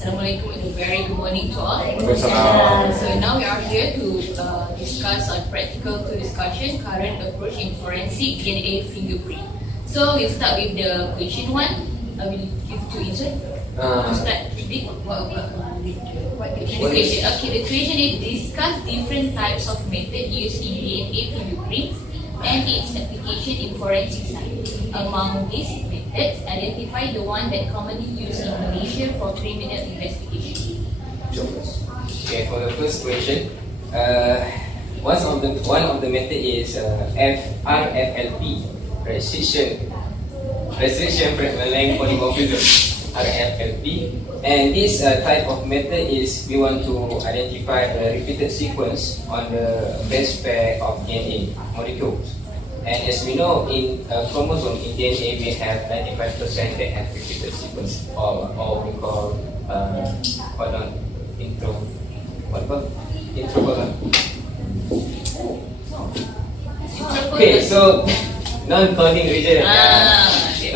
Assalamualaikum and a very good morning to all. Waalaikumsalam. So now we are here to discuss on practical to discussion current approach in forensic DNA fingerprint. So we'll start with the question one. I will give to Izzuan to start reading. What the question? Okay, the question is discuss different types of method used in DNA fingerprints and its application in forensic science. Among these methods, identify the one that commonly used in Malaysia for criminal investigation. Okay, for the first question, one of the method is RFLP, restriction length polymorphism, RFLP, and this type of method is we want to identify a repeated sequence on the base pair of DNA molecules. And as we know, in chromosome in DNA we have 95% that have repeated sequence, or we call introcodon. Okay, so non-coding region. 95%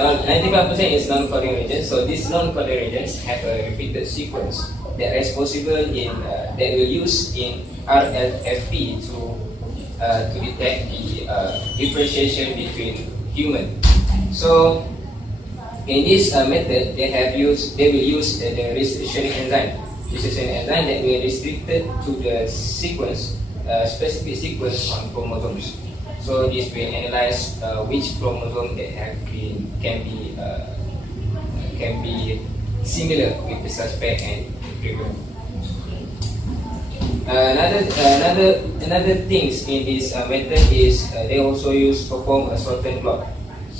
is non-coding region. So these non-coding regions have a repeated sequence that is possible in that we use in RLFP to detect the differentiation between human. So in this method, they will use the restriction enzyme. This is an enzyme that will restricted to the sequence, specific sequence on chromosomes. So this will analyze which chromosome that can be similar with the suspect and criminal. Another things in this method is they also perform a sorting blot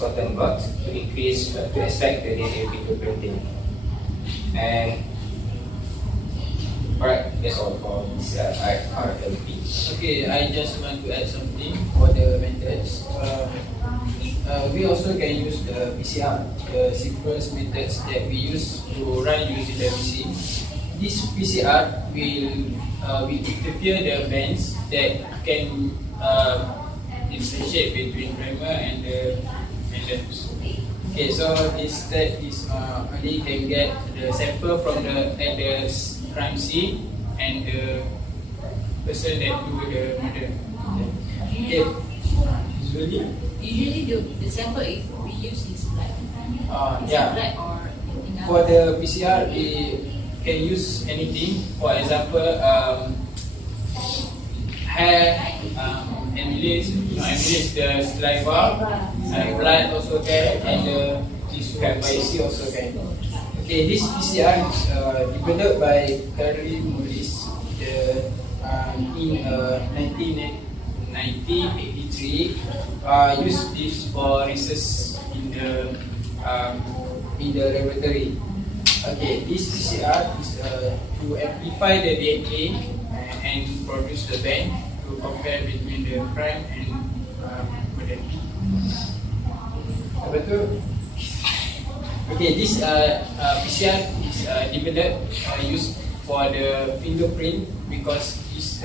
to increase to extract the DNA fingerprinting. And alright, that's all for this RFLP. Okay, I just want to add something for the methods. We also can use the PCR, the sequence methods that we use to run using the machine. This PCR will interfere the bands that can differentiate between primer and the randoms. Okay, so this step is only can get the sample from the crime scene and the person that do the murder. Okay, Usually the sample is we use is blood. yeah. Blood or anything For else. the PCR, we can use anything. For example, hair, amylase, the saliva, blood also can, and the tissue biopsy also can. Okay, this PCR is developed by Caroline Morris in 1983. Used this for research in the laboratory. Okay, this PCR is to amplify the DNA and produce the band to compare between the prime and murder. Betul? Okay, this PCR is developed used for the fingerprint because it's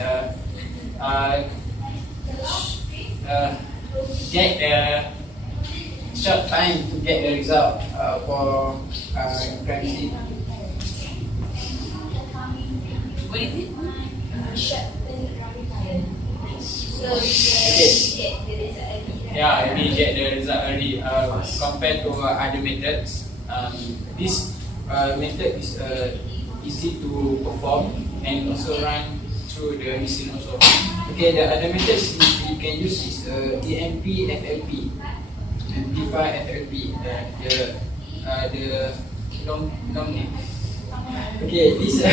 get the short time to get the result for crime scene. What is it? Yeah, we get the result early compared to other methods. This method is easy to perform and also run through the machine also. Okay, the other methods you can use is EMP FLP, amplify FLP, the long name. Okay, this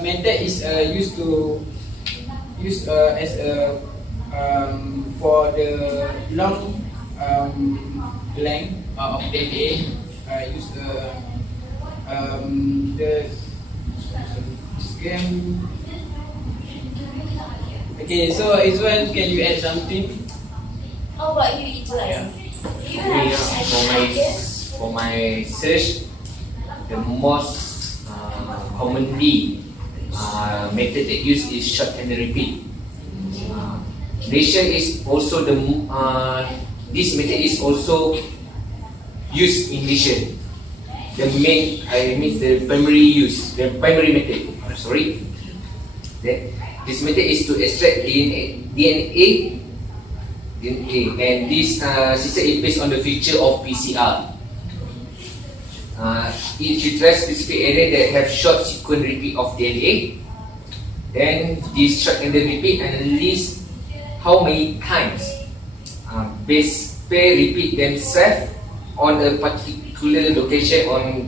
method is used as a for the long length of DNA. Use the scan. Okay, so Izzuan, can you add something? How about you, Izzuan? For my search, the most commonly method that used is short and repeat. This method is also used in lesion. the main, means the primary use, the primary method. Sorry. This method is to extract DNA, and this system is based on the feature of PCR. It retrieves specific area that have short sequence repeat of DNA. Then this short and repeat analyze how many times base pair repeat themselves on a particular location on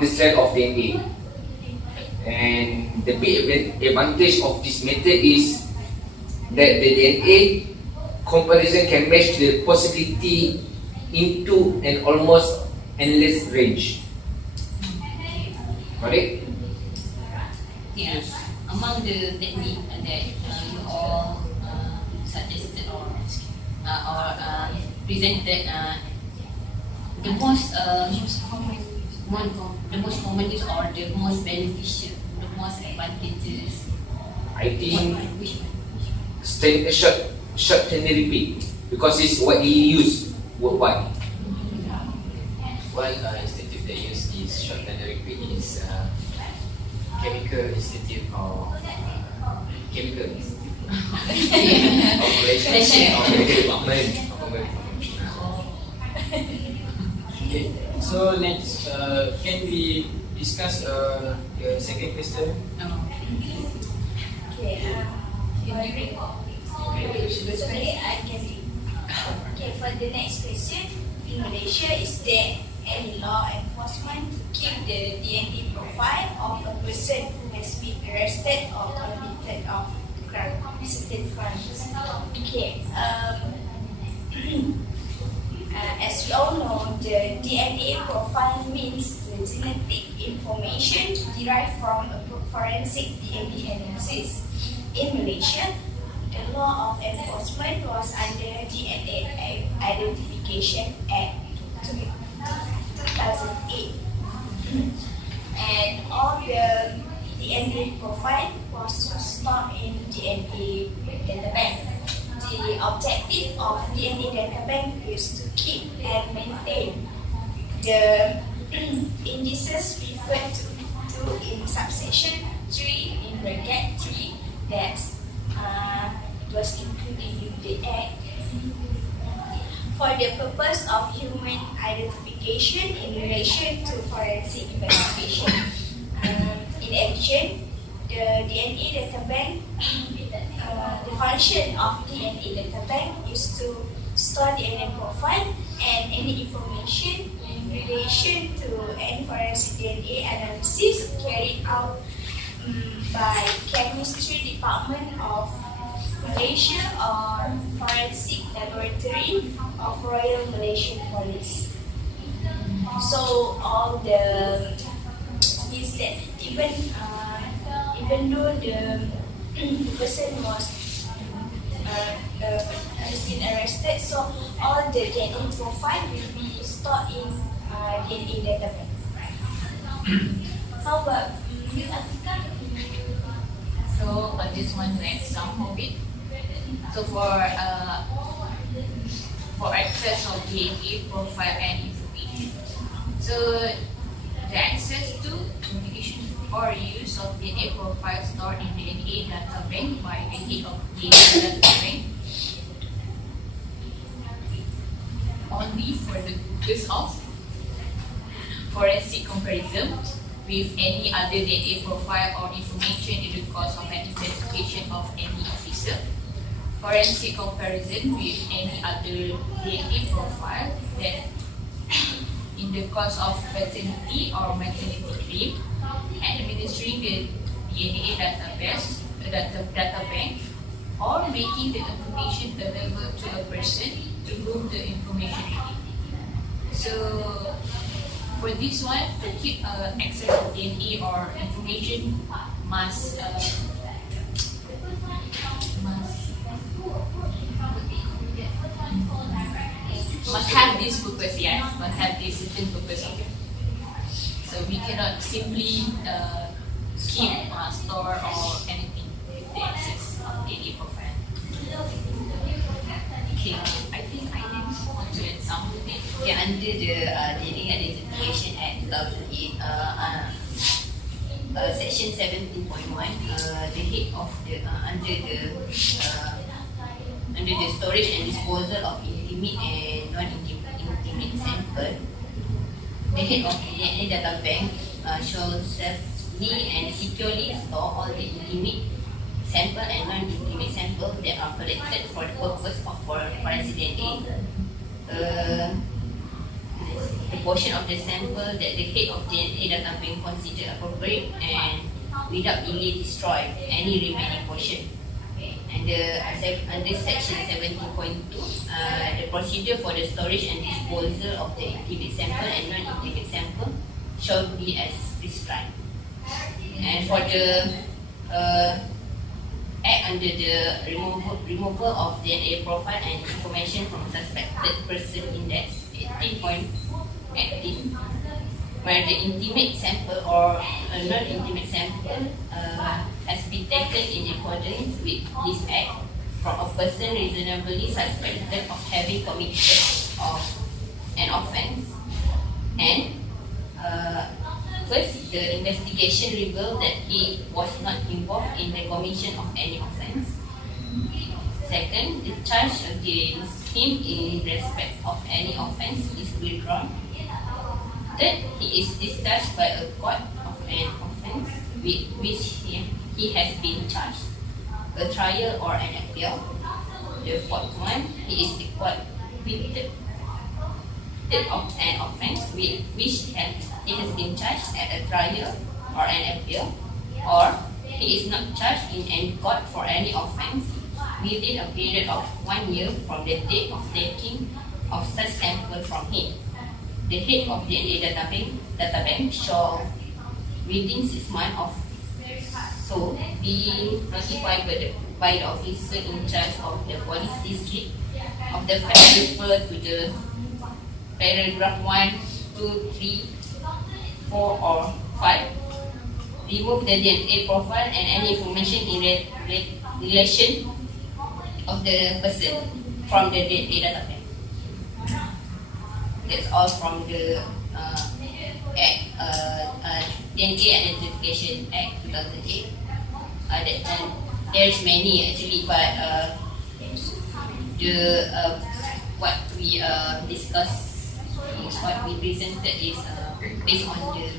the strand of DNA. And the big advantage of this method is that the DNA comparison can match the possibility into an almost endless range. Got it? Yes. Among the technique that you all suggested or presented, the most common use or the most beneficial, the most advantageous. I think Which one? short and repeat, because it's what you use worldwide. One institute that use this short and repeat is Chemical Institute of Chemical Institute Operation of Chemical Department of America. Okay. So next, can we discuss the second question? Okay, sorry, I can read. Okay, for the next question, in Malaysia, is there any law enforcement to keep the DNA profile of a person who has been arrested or convicted of certain crimes? Okay, as we all know, the DNA profile means the genetic information derived from a forensic DNA analysis. In Malaysia, the law of enforcement was under DNA Identification Act 2008, and all the DNA profile was stored in DNA databank. The objective of DNA databank is to keep and maintain the indices referred to in subsection 3 in bracket 3 that was included in the Act for the purpose of human identification in relation to forensic investigation. In addition, the DNA databank, the function of DNA databank is to store DNA profile and any information in relation to any forensic DNA analysis carried out by Chemistry Department of Malaysia or Forensic Laboratory of Royal Malaysian Police. So all the is that even though the person has been arrested, so all the DNA profile will be stored in DNA database. How about you, Atika? So I just want to add some of it. So for access of DNA profile and information, so the access to communication or use of DNA profile stored in DNA data bank by the head of DNA data bank only for the purpose of forensic comparison with any other DNA profile or information in the course of an investigation of any officer. Forensic comparison with any other DNA profile that in the course of paternity or maternity leave, and administering the DNA database, data bank, or making the information available to a person to whom the information is needed. So for this one, to keep access to DNA or information must have this purpose, yes, must have this certain purpose of it. So we cannot simply keep, store or anything with the access of DNA profile. Okay, I think I want to add some of it. Okay, under the DNA Identification Act 2008, section 17.1, the head of the under the storage and disposal of intimate and non-intimate sample, the head of the DNA data bank shall safely and securely store all the intimate sample and non-intimate sample that are collected for the purpose of forensic DNA. The portion of the sample that the head of the DNA data bank consider appropriate and without delay destroy any remaining portion. And under section 17.2, the procedure for the storage and disposal of the intimate sample and non-intimate sample shall be as prescribed. And for the act under the removal of DNA profile and information from suspected person index 18.18, where the intimate sample or a non-intimate sample has been taken in accordance with this act from a person reasonably suspected of having committed an offence, and first, the investigation revealed that he was not involved in the commission of any offence. Second, the charge against him in respect of any offence is withdrawn. Third, he is discharged by a court of an offence with which he has been charged, a trial or an appeal. The fourth one, he is acquitted of an offence with which he has been charged at a trial or an appeal, or he is not charged in any court for any offence within a period of 1 year from the date of taking of such sample from him. The head of the DNA data bank shall, within 6 months of so, be notified by the officer in charge of the police district of the fact referred to the paragraph 1, 2, 3, 4 or 5. Remove the DNA profile and any information in relation of the person from the DNA data bank. That's all from the DNA Identification Act 2008. There's many actually, but what we discussed is what we presented is based on the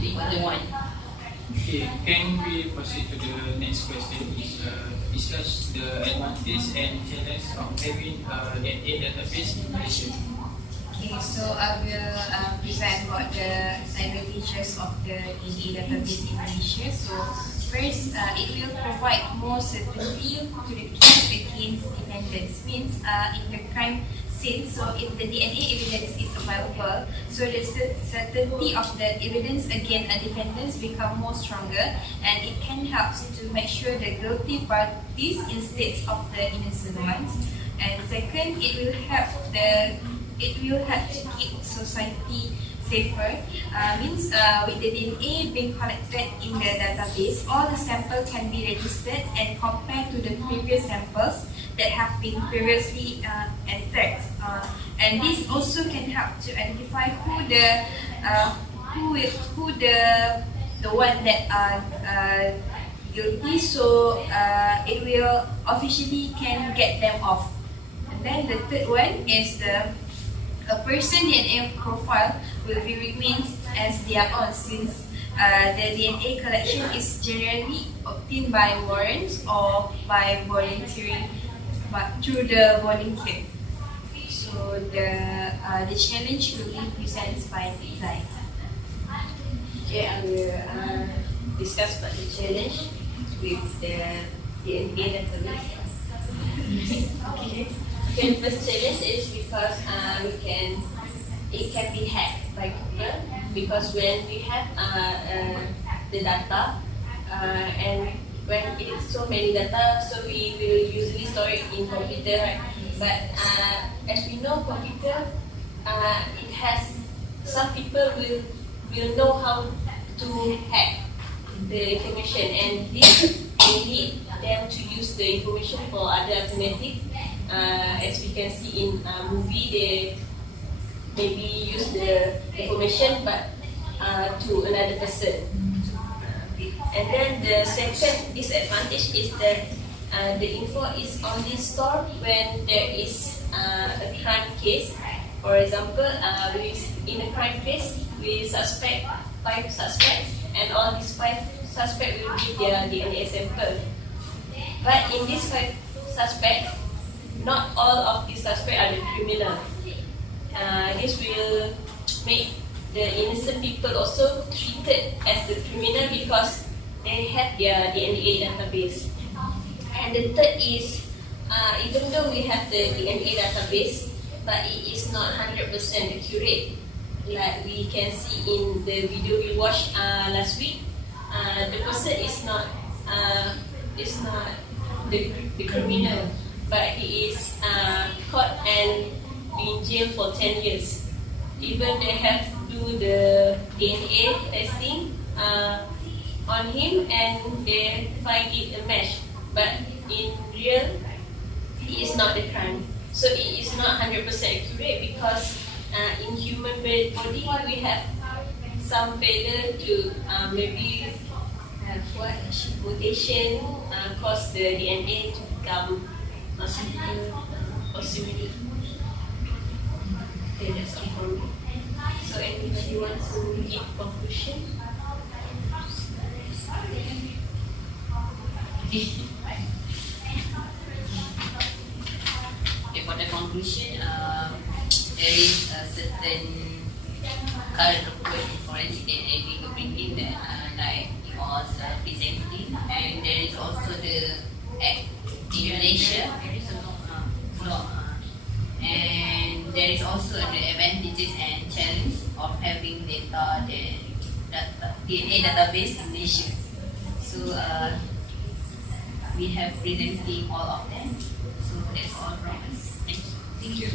important one. Okay, can we proceed to the next question? Is discuss the advantage and challenge of having DNA database in Malaysia. Okay, so I will present about the advantages of the DNA database in Malaysia. So first, it will provide more certainty to the case against defendants. Means in the crime scene, so if the DNA evidence is available, so the certainty of the evidence against a defendant become more stronger, and it can help to make sure the guilty parties instead of the innocent ones. And second, it will help to keep society safer. Means with the DNA being collected in the database, all the samples can be registered and compared to the previous samples that have been previously entered. And this also can help to identify who the one that are guilty. So it will officially can get them off. And then the third one is a person DNA profile will be remains as their own, since the DNA collection is generally obtained by warrants or by volunteering, but through the volunteer. So the challenge will be presented by Zai. Okay, I will discuss about the challenge with the DNA database. Okay. The first challenge is because it can be hacked by people, because when we have the data and when it is so many data, so we will usually store it in computer, right? But as we know, computer it has some people will know how to hack the information, and this will lead them to use the information for other alternative. As we can see in movie, maybe use the information but to another person. And then the second disadvantage is that the info is only stored when there is a crime case. For example, in a crime case, we suspect 5 suspects, and all these 5 suspects will give their DNA sample. But in these 5 suspects, not all of these suspects are the criminal. This will make the innocent people also treated as the criminal because they have their DNA database. And the third is, even though we have the DNA database, but it is not 100% accurate. Like we can see in the video we watched last week, the person is not the criminal, but he is caught and in jail for 10 years. Even they have to do the DNA testing on him and they find it a match. But in real, it is not the crime. So it is not 100% accurate because in human body we have some failure to maybe have mutation cause the DNA to become similar. Okay, that's all for me. So anybody wants to give conclusion? Okay, for the conclusion, there is a certain current approach in forensic DNA fingerprinting that like it was presenting, and there is also the act in Malaysia. There is a law, and there is also the advantages and challenge of having DNA database in Malaysia. So we have presenting all of them. So that's all from us. Thank you.